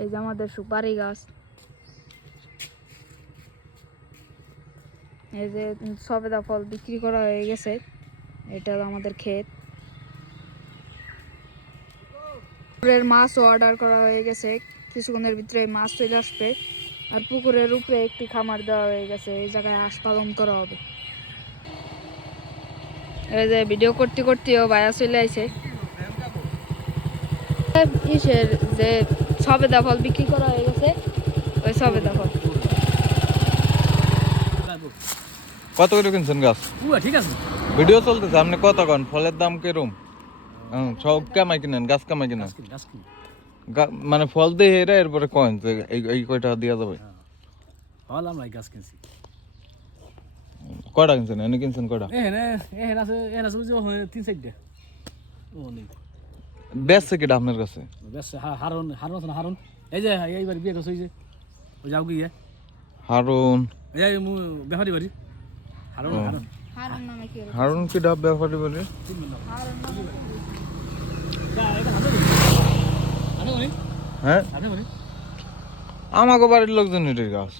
এই যে আমাদের সুপারি গাছ, এই যে সবেদা ফল বিক্রি করা হয়ে গেছে। এটা আমাদের ক্ষেত। পুকুরের মাছও অর্ডার করা হয়ে গেছে, কিছুক্ষণের ভিতরে মাছ চলে আসবে। আর পুকুরের উপরে একটি খামার দেওয়া হয়ে গেছে, এই জায়গায় হাঁস পালন করা হবে। এই যে ভিডিও করতে করতেও ভাইয়া চলে আইছে। ইসের যে সবেদা ফল বিক্রি করা হয়ে গেছে, ওই সবেদা ফল। কত করে কিনছেন গাছ? ঠিক আছে, ভিডিও চলতেছে, আপনি কত কন? ফলের দাম কিরম? সব কামাই কিনেন, গাছ কামাই কিনেন? মানে ফল দিয়ে এরা এরপরে কয়েন যে এই কয়টা দেওয়া যাবে? ফল আমরা গাছ কিনছি। কয়টা কিনছেন? এনে কিনছেন কয়টা? এখানে আছে বুঝি 3-4টা। বেচছে কিটা আপনার কাছে? বেশ হারুন হারুন আছে না, হারুন এই যে এইবার বিয়ে করছে, ওই যে ওই যাও গিয়ে হারুন। এই ব্যাপারি বাড়ি হারুন হারুন হারুন নামে কি? হারুন কি ডাব ব্যাপারী বলে? হ্যাঁ, আমাকে বাড়ির লোকজন এটার গাছ।